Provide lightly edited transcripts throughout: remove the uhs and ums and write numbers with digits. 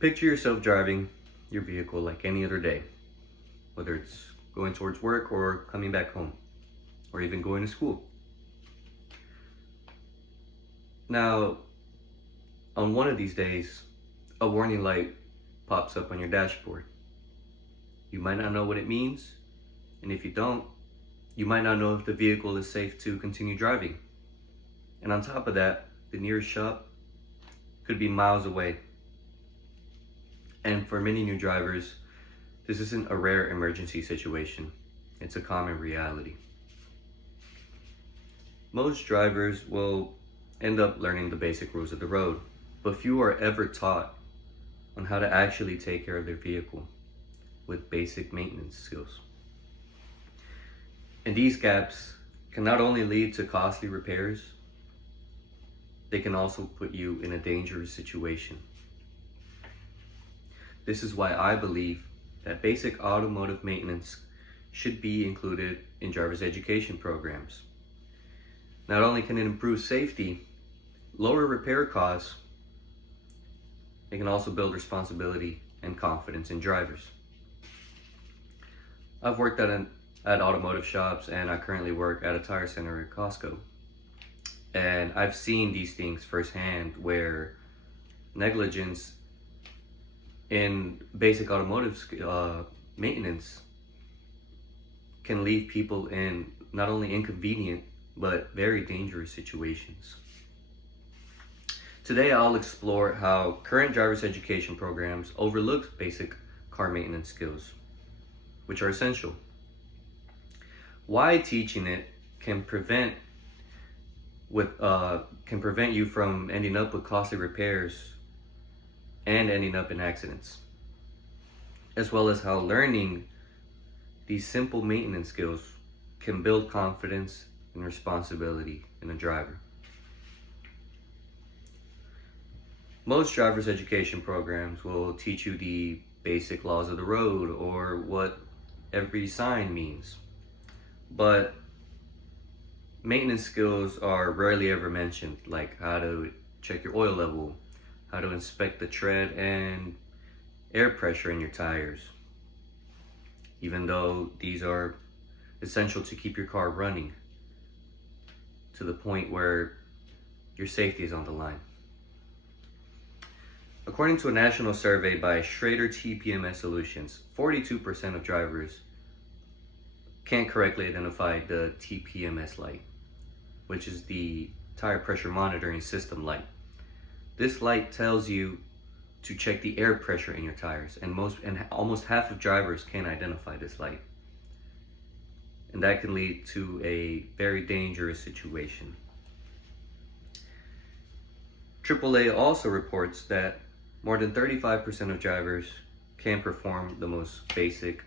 Picture yourself driving your vehicle like any other day, whether it's going towards work or coming back home, or even going to school. Now, on one of these days, a warning light pops up on your dashboard. You might not know what it means, and if you don't, you might not know if the vehicle is safe to continue driving. And on top of that, the nearest shop could be miles away. And for many new drivers, this isn't a rare emergency situation. It's a common reality. Most drivers will end up learning the basic rules of the road, but few are ever taught on how to actually take care of their vehicle with basic maintenance skills. And these gaps can not only lead to costly repairs, they can also put you in a dangerous situation. This is why I believe that basic automotive maintenance should be included in driver's education programs. Not only can it improve safety, lower repair costs, it can also build responsibility and confidence in drivers. I've worked at automotive shops, and I currently work at a tire center at Costco. And I've seen these things firsthand where negligence in basic automotive maintenance can leave people in not only inconvenient but very dangerous situations. Today I'll explore how current driver's education programs overlook basic car maintenance skills, which are essential. Why teaching it can prevent you from ending up with costly repairs and ending up in accidents, as well as how learning these simple maintenance skills can build confidence and responsibility in a driver. Most driver's education programs will teach you the basic laws of the road or what every sign means, but maintenance skills are rarely ever mentioned, like how to check your oil level, how to inspect the tread and air pressure in your tires, even though these are essential to keep your car running to the point where your safety is on the line. According to a national survey by Schrader TPMS Solutions, 42% of drivers can't correctly identify the TPMS light, which is the tire pressure monitoring system light. This light tells you to check the air pressure in your tires, and almost half of drivers can't identify this light. And that can lead to a very dangerous situation. AAA also reports that more than 35% of drivers can perform the most basic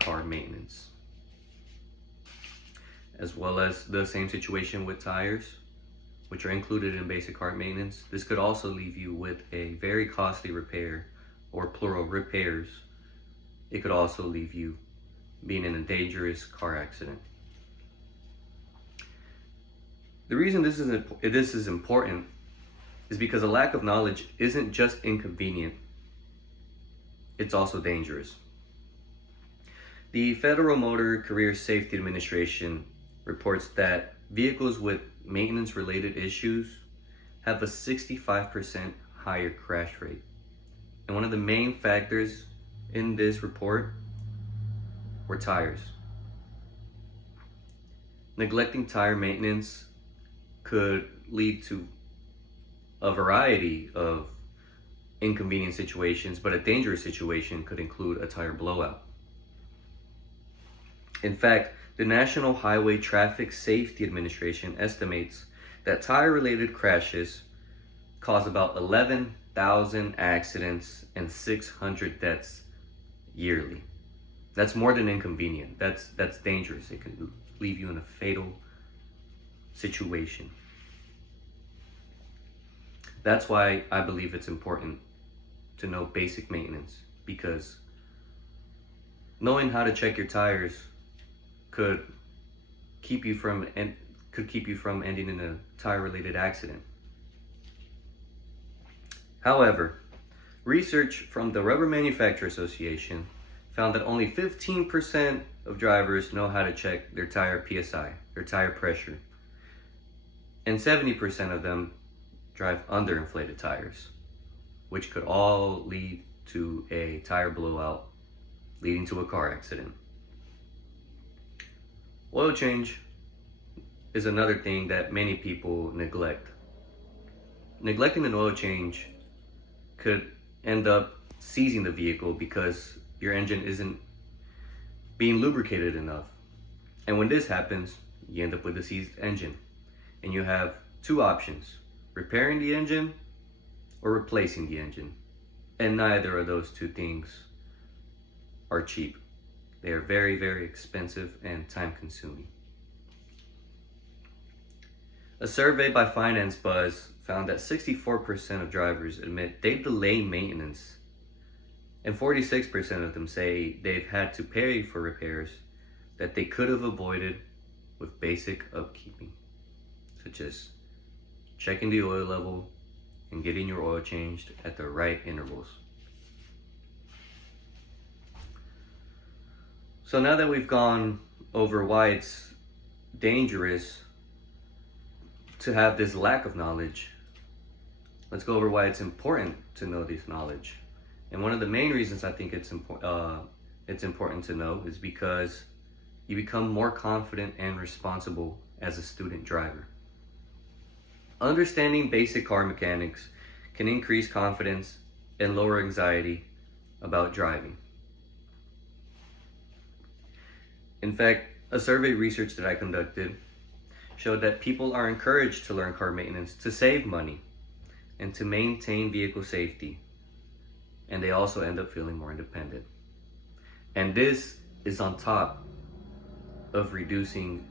car maintenance, as well as the same situation with tires, which are included in basic car maintenance. This could also leave you with a very costly repair, or plural repairs. It could also leave you being in a dangerous car accident. The reason this is important is because a lack of knowledge isn't just inconvenient, it's also dangerous. The Federal Motor Carrier Safety Administration reports that vehicles with maintenance-related issues have a 65% higher crash rate. And one of the main factors in this report were tires. Neglecting tire maintenance could lead to a variety of inconvenient situations, but a dangerous situation could include a tire blowout. In fact, the National Highway Traffic Safety Administration estimates that tire-related crashes cause about 11,000 accidents and 600 deaths yearly. That's more than inconvenient. That's dangerous. It can leave you in a fatal situation. That's why I believe it's important to know basic maintenance, because knowing how to check your tires could keep you from ending in a tire-related accident. However, Research from the Rubber Manufacturer Association found that only 15% of drivers know how to check their tire PSI, their tire pressure, and 70% of them drive underinflated tires, which could all lead to a tire blowout, leading to a car accident. Oil change is another thing that many people neglect. Neglecting an oil change could end up seizing the vehicle because your engine isn't being lubricated enough. And when this happens, you end up with a seized engine. And you have two options: repairing the engine or replacing the engine. And neither of those two things are cheap. They are very, very expensive and time consuming. A survey by Finance Buzz found that 64% of drivers admit they delay maintenance, and 46% of them say they've had to pay for repairs that they could have avoided with basic upkeeping, such as checking the oil level and getting your oil changed at the right intervals. So now that we've gone over why it's dangerous to have this lack of knowledge, let's go over why it's important to know this knowledge. And one of the main reasons I think it's important to know is because you become more confident and responsible as a student driver. Understanding basic car mechanics can increase confidence and lower anxiety about driving. In fact, a survey research that I conducted showed that people are encouraged to learn car maintenance to save money and to maintain vehicle safety, and they also end up feeling more independent. And this is on top of reducing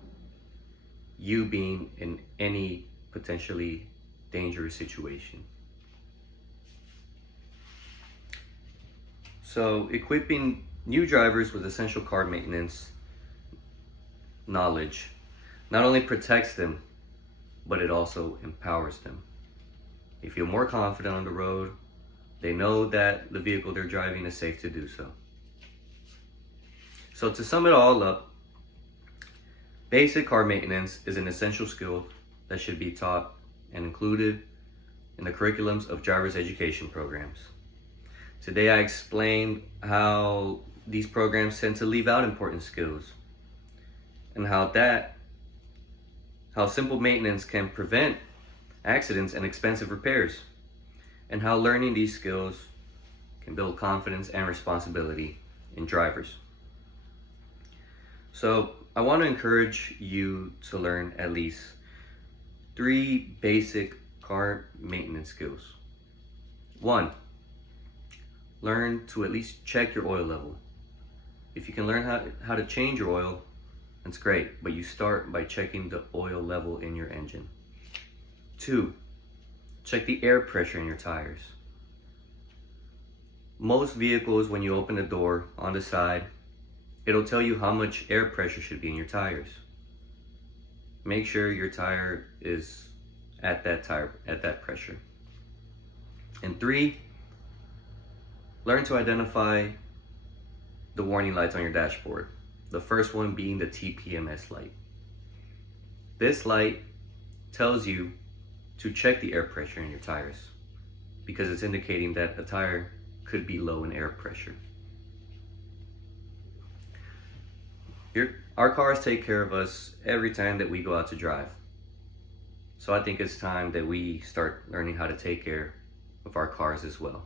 you being in any potentially dangerous situation. So equipping new drivers with essential car maintenance knowledge not only protects them, but it also empowers them. They feel more confident on the road. They know that the vehicle they're driving is safe to do so. So to sum it all up, basic car maintenance is an essential skill that should be taught and included in the curriculums of driver's education programs. Today I explained how these programs tend to leave out important skills, and how simple maintenance can prevent accidents and expensive repairs, and how learning these skills can build confidence and responsibility in drivers. So I want to encourage you to learn at least 3 basic car maintenance skills. 1, learn to at least check your oil level. If you can learn how to change your oil, that's great, but you start by checking the oil level in your engine. 2, check the air pressure in your tires. Most vehicles, when you open the door on the side, it'll tell you how much air pressure should be in your tires. Make sure your tire is at that pressure. And 3, learn to identify the warning lights on your dashboard. The first one being the TPMS light. This light tells you to check the air pressure in your tires because it's indicating that a tire could be low in air pressure. Our cars take care of us every time that we go out to drive. So I think it's time that we start learning how to take care of our cars as well.